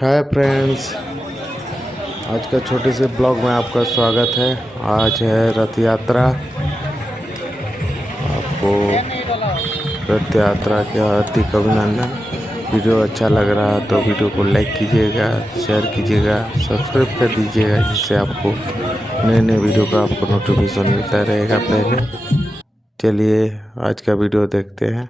Hi friends, आज का छोटे से ब्लॉग में आपका स्वागत है। आज है रथ यात्रा। आपको रथ यात्रा के हार्दिक अभिनंदन। वीडियो अच्छा लग रहा है तो वीडियो को लाइक कीजिएगा, शेयर कीजिएगा, सब्सक्राइब कर दीजिएगा, जिससे आपको नए नए वीडियो का आपको नोटिफिकेशन मिलता रहेगा पहले। चलिए आज का वीडियो देखते हैं।